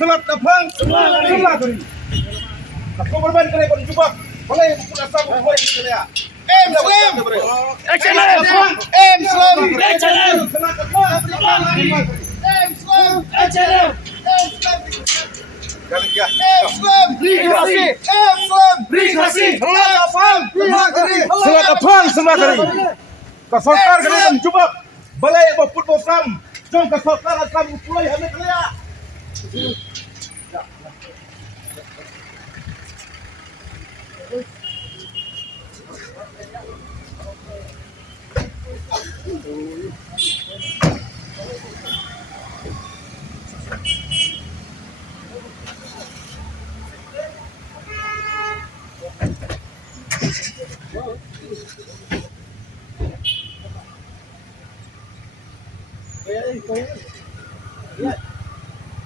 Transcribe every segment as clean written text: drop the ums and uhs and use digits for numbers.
Selat Dapang Selat Geri. Kau bermain kena kau jumpa. Boleh pula sama boleh kita ya. Slam. Excellent. Slam. Excellent. Selat Dapang Slam. Excellent. Galing ya. Slam. Beri kasih. Selat Dapang Selat Geri. Kasokar kena kau jumpa. Boleh football sam. Jom kasokar akan mulai hamil ya.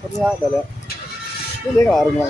Ternyata dah. Ini dia ngarung lah.